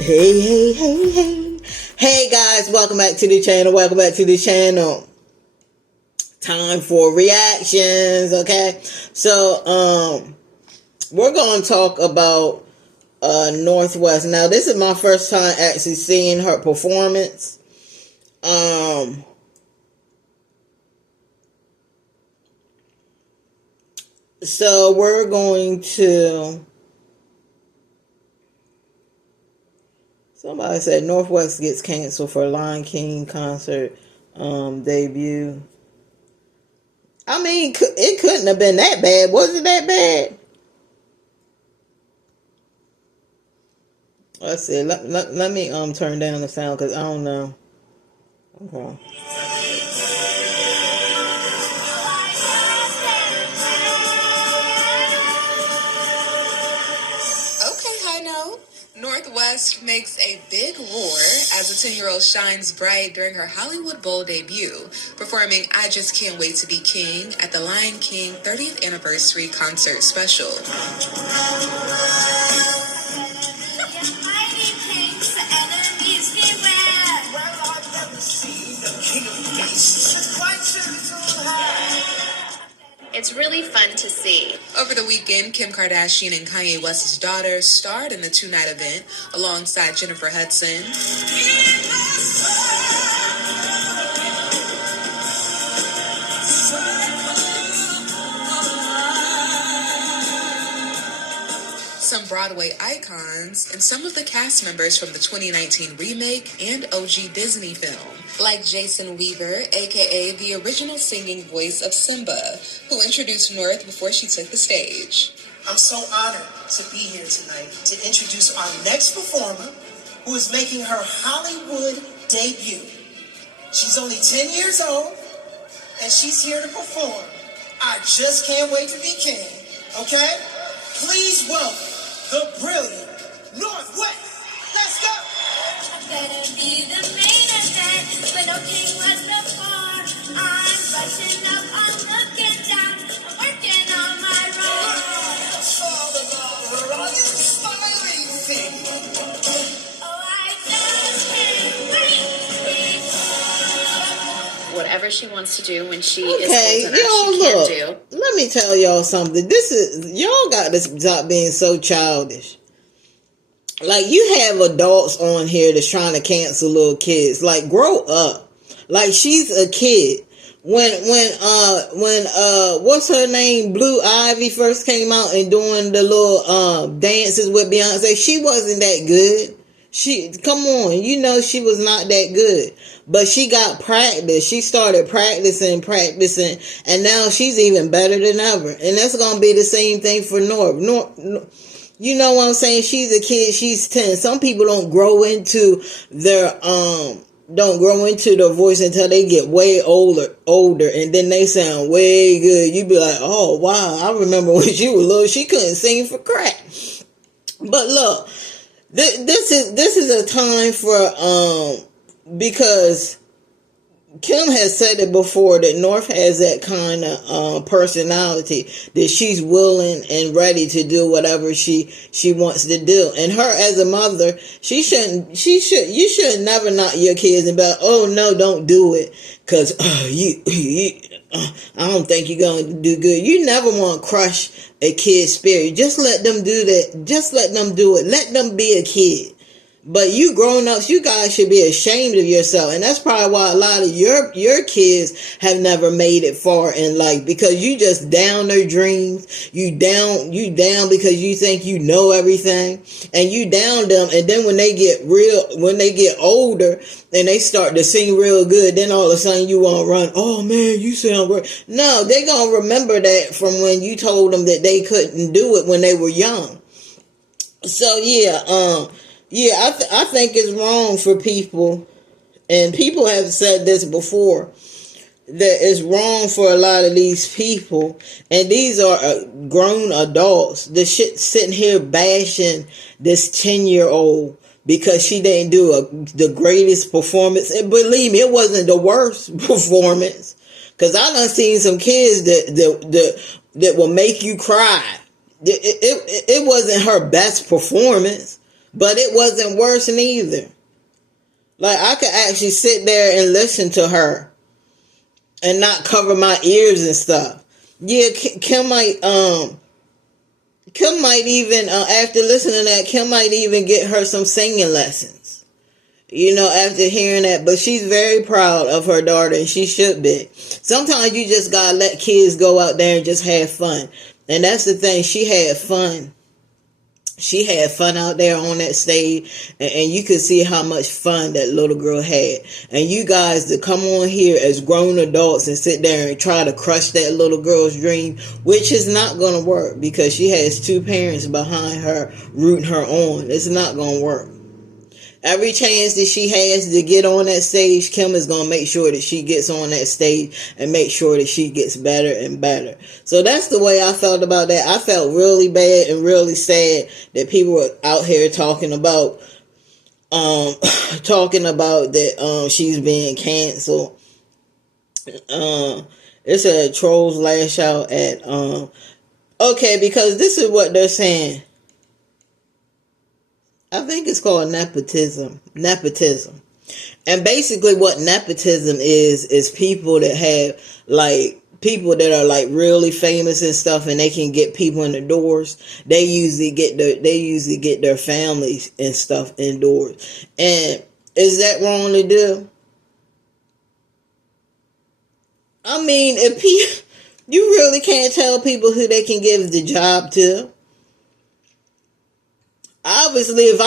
Hey, hey, hey, hey. Hey guys, welcome back to the channel. Welcome back to the channel. Time for reactions, okay? So, we're going to talk about North West. Now, this is my first time actually seeing her performance. So we're going to... Somebody said North West gets canceled for Lion King concert debut. I mean, it couldn't have been that bad. Was it that bad? Let's see. Let me turn down the sound because I don't know. Okay. Okay, high note. North West makes a big roar as a 10-year-old shines bright during her Hollywood Bowl debut, performing I Just Can't Wait to Be King at the Lion King 30th Anniversary Concert Special. It's really fun to see. Over the weekend, Kim Kardashian and Kanye West's daughter starred in the two-night event alongside Jennifer Hudson. Some Broadway icons, and some of the cast members from the 2019 remake and OG Disney film, like Jason Weaver, aka the original singing voice of Simba, who introduced North before she took the stage. I'm so honored to be here tonight to introduce our next performer, who is making her Hollywood debut. She's only 10 years old, and she's here to perform I Just Can't Wait to Be King, okay? Please welcome the brilliant North West. Let's go! I better be the main event, but no king was before. I'm rushing up, I'm looking down, I'm working on my road. Where are you smiling, thing? Oh, I just can't wait. Whatever she wants to do when she is Okay, old enough, y'all she can look. do. Let me tell y'all something. Y'all got to stop being so childish. Like, you have adults on here that's trying to cancel little kids. Like, grow up. Like, she's a kid. When what's her name, Blue Ivy first came out and doing the little dances with Beyonce, she wasn't that good. Come on, you know she was not that good. But she got practice. She started practicing, and now she's even better than ever. And that's gonna be the same thing for North. You know what I'm saying? She's a kid, she's 10. Some people don't grow into their voice until they get way older, and then they sound way good. You be like, oh wow, I remember when she was little, she couldn't sing for crap. But look, this is a time for because Kim has said it before that North has that kind of personality that she's willing and ready to do whatever she wants to do. And her as a mother, you should never knock your kids and be like, oh no, don't do it because I don't think you're going to do good. You never want to crush a kid's spirit. Just let them do that. Just let them do it. Let them be a kid. But you grown-ups, you guys should be ashamed of yourself. And that's probably why a lot of your kids have never made it far in life. Because you just down their dreams. You down because you think you know everything. And you down them. And then when they get older and they start to sing real good, then all of a sudden you want to run. Oh man, you sound great. No, they're going to remember that from when you told them that they couldn't do it when they were young. So yeah, I think it's wrong for people, and people have said this before, that it's wrong for a lot of these people, and these are grown adults, that sitting here bashing this 10-year-old because she didn't do the greatest performance. And believe me, it wasn't the worst performance, because I done seen some kids that will make you cry. It wasn't her best performance. But it wasn't worse neither. Like, I could actually sit there and listen to her and not cover my ears and stuff. Yeah, Kim might even, after listening to that, Kim might even get her some singing lessons. You know, after hearing that. But she's very proud of her daughter, and she should be. Sometimes you just gotta let kids go out there and just have fun. And that's the thing, she had fun. She had fun out there on that stage, and you could see how much fun that little girl had. And you guys to come on here as grown adults and sit there and try to crush that little girl's dream, which is not going to work because she has two parents behind her rooting her on. It's not going to work. Every chance that she has to get on that stage, Kim is going to make sure that she gets on that stage and make sure that she gets better and better. So that's the way I felt about that. I felt really bad and really sad that people were out here talking about that she's being canceled. It said trolls lash out at okay, because this is what they're saying. I think it's called nepotism. And basically what nepotism is people that have, like, people that are, like, really famous and stuff, and they can get people in the doors. They usually get their families and stuff indoors. And is that wrong to do? I mean, you really can't tell people who they can give the job to. Obviously, if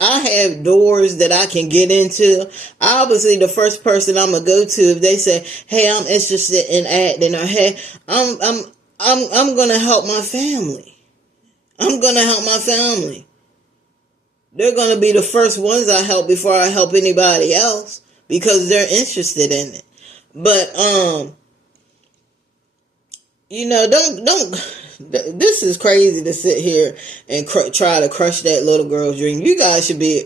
I have doors that I can get into, obviously the first person I'm gonna go to, if they say, "Hey, I'm interested in acting," or "Hey, I'm gonna help my family. I'm gonna help my family." They're gonna be the first ones I help before I help anybody else because they're interested in it. But you know, don't. This is crazy to sit here and try to crush that little girl's dream. You guys should be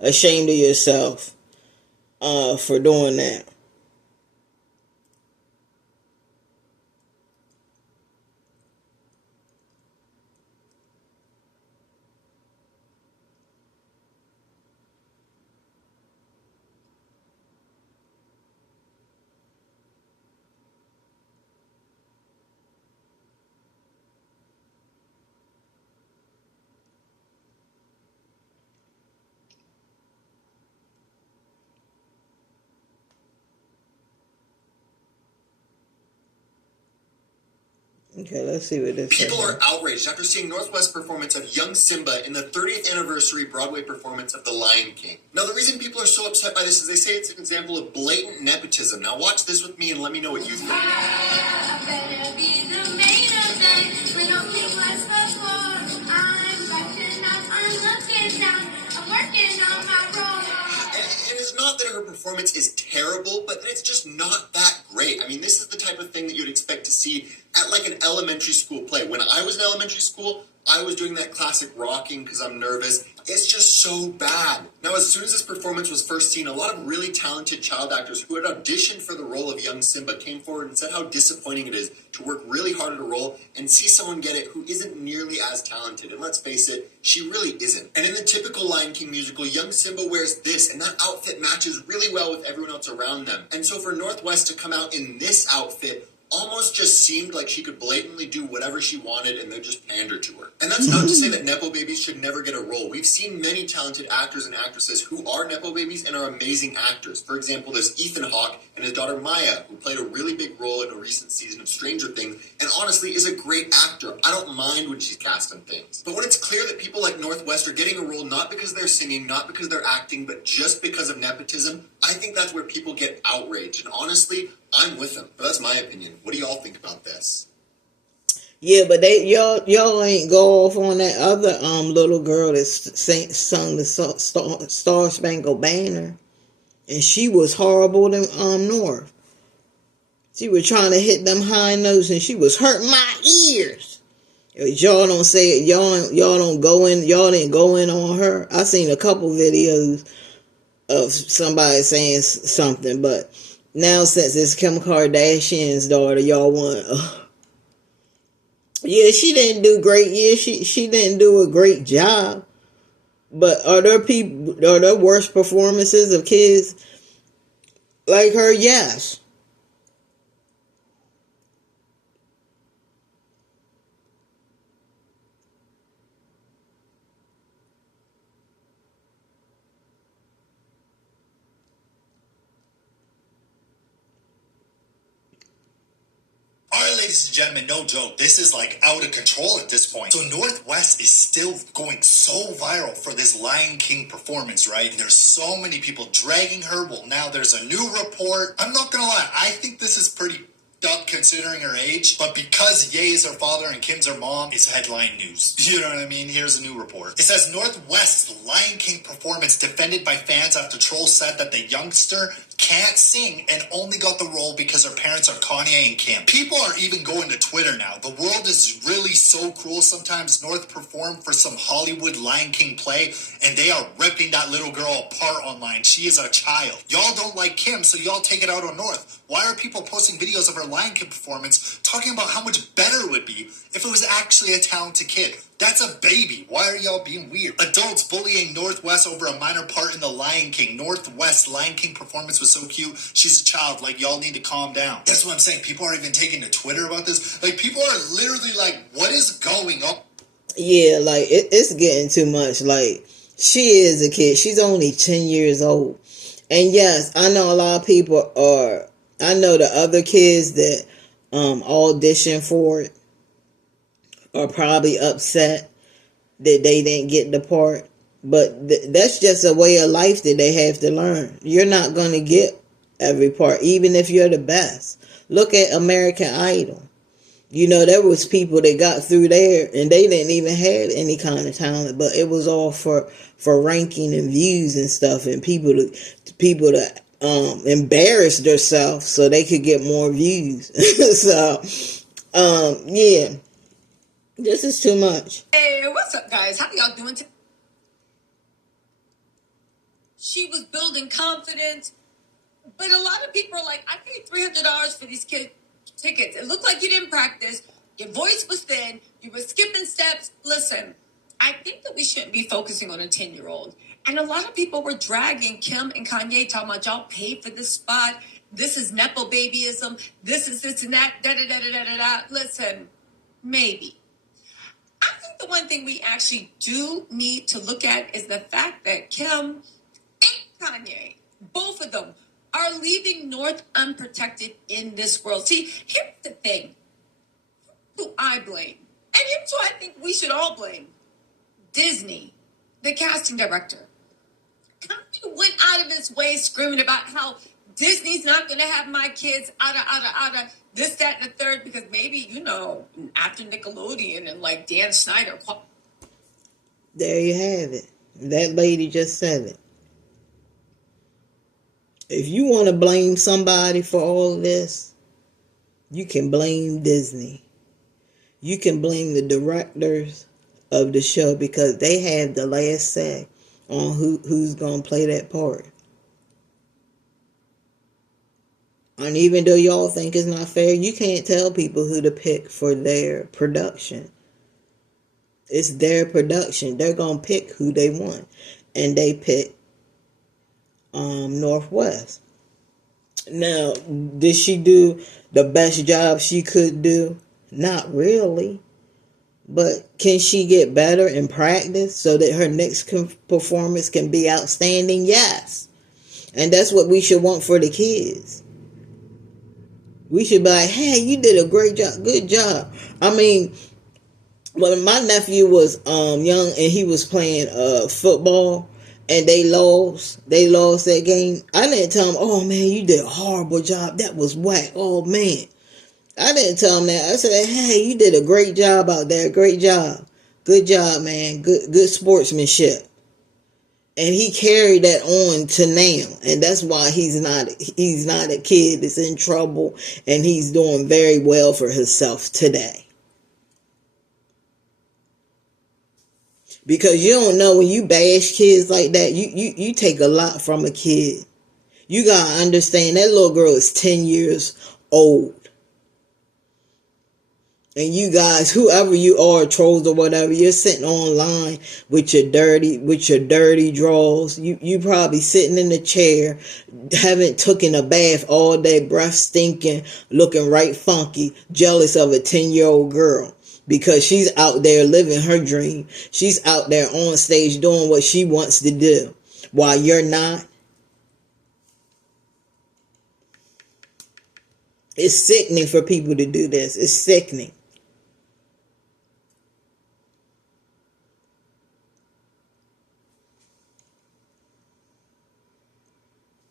ashamed of yourself for doing that. Okay, let's see what this is. People are outraged after seeing North West's performance of Young Simba in the 30th anniversary Broadway performance of The Lion King. Now, the reason people are so upset by this is they say it's an example of blatant nepotism. Now, watch this with me and let me know what you think. I better be the main event. We don't think less before. I'm catching up, I'm looking down, I'm working on my role. And it's not that her performance is terrible, but it's just not that great. I mean, this is the type of thing that you'd expect to see at like an elementary school play. When I was in elementary school, I was doing that classic rocking because I'm nervous. It's just so bad. Now, as soon as this performance was first seen, a lot of really talented child actors who had auditioned for the role of Young Simba came forward and said how disappointing it is to work really hard at a role and see someone get it who isn't nearly as talented. And let's face it, she really isn't. And in the typical Lion King musical, Young Simba wears this, and that outfit matches really well with everyone else around them. And so for North West to come out in this outfit almost just seemed like she could blatantly do whatever she wanted and then just pander to her. And that's not to say that Nepo babies should never get a role. We've seen many talented actors and actresses who are Nepo babies and are amazing actors. For example, there's Ethan Hawke and his daughter Maya, who played a really big role in a recent season of Stranger Things, and honestly is a great actor. I don't mind when she's cast in things. But when it's clear that people like North West are getting a role not because they're singing, not because they're acting, but just because of nepotism, I think that's where people get outraged. And honestly, I'm with them. But that's my opinion. What do y'all think about this? Yeah, but y'all ain't go off on that other little girl that sung the Star Spangled Banner, and she was horrible than North. She was trying to hit them high notes, and she was hurting my ears. Y'all don't say it. Y'all don't go in. Y'all didn't go in on her. I seen a couple videos of somebody saying something, but now since it's Kim Kardashian's daughter, y'all want. Yeah, she didn't do great. Yeah, she didn't do a great job. But are there worse performances of kids like her? Yes. All right, ladies and gentlemen, no joke. This is like out of control at this point. So Northwest is still going so viral for this Lion King performance, right? And there's so many people dragging her. Well, now there's a new report. I'm not gonna lie, I think this is pretty dumb considering her age, but because Ye is her father and Kim's her mom, it's headline news. You know what I mean? Here's a new report. It says Northwest's Lion King performance defended by fans after trolls said that the youngster can't sing and only got the role because her parents are Kanye and Kim. People are even going to Twitter now. The world is really so cruel. Sometimes North performed for some Hollywood Lion King play and they are ripping that little girl apart online. She is a child. Y'all don't like Kim, so y'all take it out on North. Why are people posting videos of her Lion King performance talking about how much better it would be if it was actually a talented kid? That's a baby. Why are y'all being weird? Adults bullying Northwest over a minor part in the Lion King. Northwest Lion King performance was so cute. She's a child. Like, y'all need to calm down. That's what I'm saying. People are even taking to Twitter about this. Like, people are literally like, what is going on? Yeah, like, it's getting too much. Like, she is a kid. She's only 10 years old. And yes, I know a lot of people are, I know the other kids that audition for it are probably upset that they didn't get the part. But that's just a way of life that they have to learn. You're not going to get every part, even if you're the best. Look at American Idol. You know, there was people that got through there and they didn't even have any kind of talent, but it was all for ranking and views and stuff, and people to embarrass themselves so they could get more views. So, yeah. This is too much. Hey, what's up, guys? How y'all doing? She was building confidence, but a lot of people are like, I paid $300 for these kid tickets. It looked like you didn't practice. Your voice was thin. You were skipping steps. Listen, I think that we shouldn't be focusing on a 10-year-old. And a lot of people were dragging Kim and Kanye, talking about y'all paid for this spot. This is Nepo babyism. This is this and that. Da-da-da-da-da-da. Listen, maybe. I think the one thing we actually do need to look at is the fact that Kim and Kanye, both of them, are leaving North unprotected in this world. See, here's the thing. Who I blame, and here's who I think we should all blame. Disney, the casting director. Kanye went out of his way screaming about how Disney's not going to have my kids out of this, that, and the third, because maybe, you know, after Nickelodeon and like Dan Snyder. There you have it. That lady just said it. If you want to blame somebody for all of this, you can blame Disney. You can blame the directors of the show because they have the last say on who's going to play that part. And even though y'all think it's not fair, you can't tell people who to pick for their production. It's their production. They're going to pick who they want. And they pick Northwest. Now, did she do the best job she could do? Not really. But can she get better in practice so that her next performance can be outstanding? Yes. And that's what we should want for the kids. We should be like, hey, you did a great job. Good job. I mean, when my nephew was young and he was playing football and they lost that game, I didn't tell him, oh, man, you did a horrible job. That was whack. Oh, man. I didn't tell him that. I said, hey, you did a great job out there. Great job. Good job, man. Good sportsmanship. And he carried that on to now. And that's why he's not a kid that's in trouble. And he's doing very well for himself today. Because you don't know, when you bash kids like that, you take a lot from a kid. You got to understand that little girl is 10 years old. And you guys, whoever you are, trolls or whatever, you're sitting online with your dirty drawers. You probably sitting in the chair, haven't taken a bath all day, breath stinking, looking right funky, jealous of a 10-year-old girl. Because she's out there living her dream. She's out there on stage doing what she wants to do. While you're not. It's sickening for people to do this. It's sickening.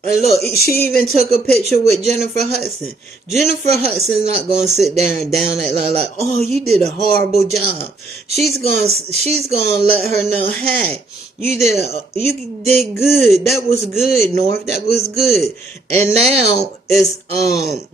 And look, she even took a picture with Jennifer Hudson. Jennifer Hudson's not going to sit there and down that line like, oh, you did a horrible job. She's going to let her know, hey, you did good. That was good, North. That was good. And now it's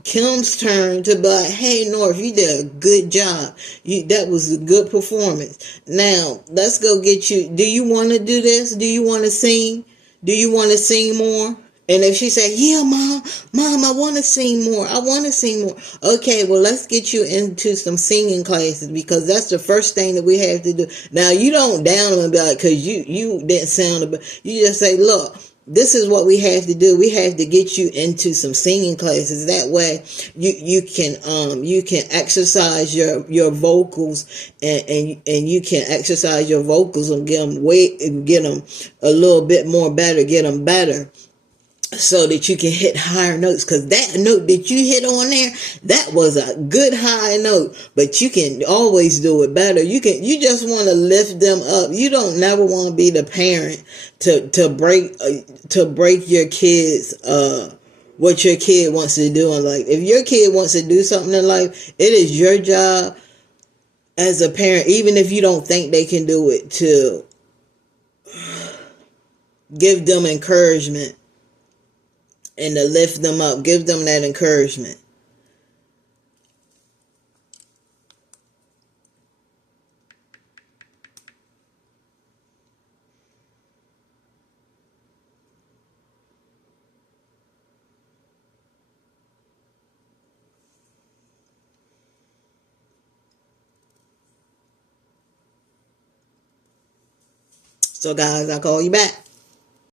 Kim's turn to be like, hey, North, you did a good job. That was a good performance. Now, let's go get you. Do you want to do this? Do you want to sing? Do you want to sing more? And if she said, yeah, mom, I want to sing more. I want to sing more. Okay, well, let's get you into some singing classes because that's the first thing that we have to do. Now, you don't down them and be like, because you didn't sound, you just say, look, this is what we have to do. We have to get you into some singing classes. That way you can exercise your vocals and you can exercise your vocals and get them a little bit more better, get them better. So that you can hit higher notes, because that note that you hit on there, that was a good high note, but you can always do it better. You just want to lift them up. You don't never want to be the parent to break your kids what your kid wants to do in life. If your kid wants to do something in life, it is your job as a parent, even if you don't think they can do it, to give them encouragement and to lift them up. Give them that encouragement. So guys, I'll call you back.